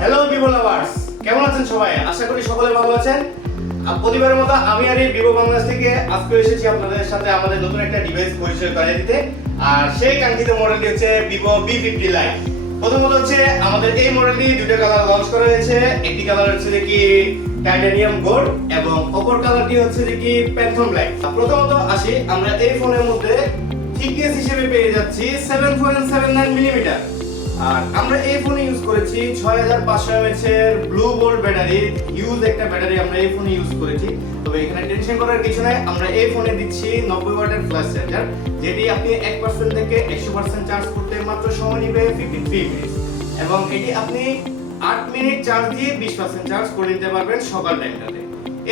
Hello Vivo lovers, কেমন আছেন সবাই? আশা করি সকলে ভালো আছেন। প্রতিবারের মতো আমি আর এই ভিভো বাংলাদেশ থেকে আজকে এসেছি আপনাদের সাথে আমাদের নতুন একটা ডিভাইস পরিচয় করিয়ে দিতে। আর সেই কাঙ্ক্ষিত মডেলটি হচ্ছে ভিভো V50 লাইট। প্রথমত হচ্ছে আমাদের এই মডেলটি দুটো কালার লঞ্চ করা হয়েছে। একটি কালার হচ্ছে যে কি টাইটানিয়াম গোল্ড এবং অপর কালারটি হচ্ছে যে কি প্যান্থন ব্ল্যাক। প্রথমত আসি, আমরা এই ফোনের মধ্যে থিকনেস হিসেবে পেয়ে যাচ্ছি 7.79 মিলিমিটার। আর আমরা এই ফোনে ইউজ করেছি 6500 mAh এর ব্লু বোল্ট ব্যাটারি। হিউজ একটা ব্যাটারি আমরা এই ফোনে ইউজ করেছি। তবে এখানে টেনশন করার কিছু নাই, আমরা এই ফোনে দিচ্ছি 90 ওয়াটের ফ্ল্যাশ চার্জার, যেটি আপনি 1% থেকে 100% চার্জ করতে মাত্র সময় নেবে 53 মিনিট, এবং এটি আপনি 8 মিনিট চার্জ দিয়ে 20% চার্জ করে নিতে পারবেন সকাল টাইমটাতে।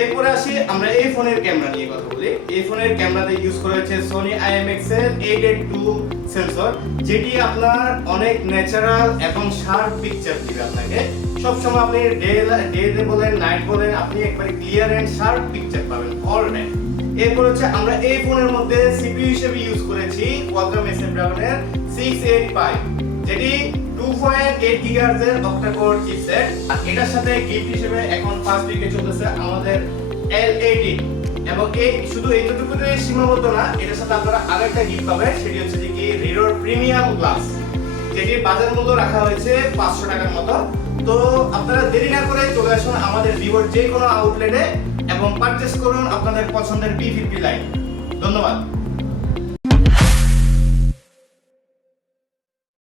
এরপরে আসি, আমরা এই ফোনের ক্যামেরা নিয়ে কথা বলি। এই ফোনের ক্যামেরাতে ইউজ করা হয়েছে Sony IMX এর 882 সেন্সর, যেটি আপনার অনেক ন্যাচারাল এবং শার্প পিকচার দিবে আপনাকে। সবসময় আপনি ডে বলেন নাইট বলেন, আপনি একবারে ক্লিয়ার এন্ড শার্প পিকচার পাবেন অল টাইম। এরপর হচ্ছে আমরা এই ফোনের মধ্যে সিপিইউ হিসেবে ইউজ করেছি Qualcomm Snapdragon 685, যেটি 2.8 GHz এর অক্টা-কোর চিপসেট। আর এটার সাথে গিফট হিসেবে এখন ফার্স্ট উইকে চলতেছে আমাদের L80, এবং এই শুধু এইটুকুতে সীমাবদ্ধ না, এটার সাথে আপনারা আরেকটা গিফট পাবেন, সেটি হচ্ছে যে কি রিডোর প্রিমিয়াম গ্লাস, যেটির বাজার মূল্য রাখা হয়েছে 500 টাকার মতো। তো আপনারা দেরি না করে চলে আসুন আমাদের ভিভোর যে কোনো আউটলেটে এবং পারচেজ করুন আপনাদের পছন্দের V50 লাইট। ধন্যবাদ।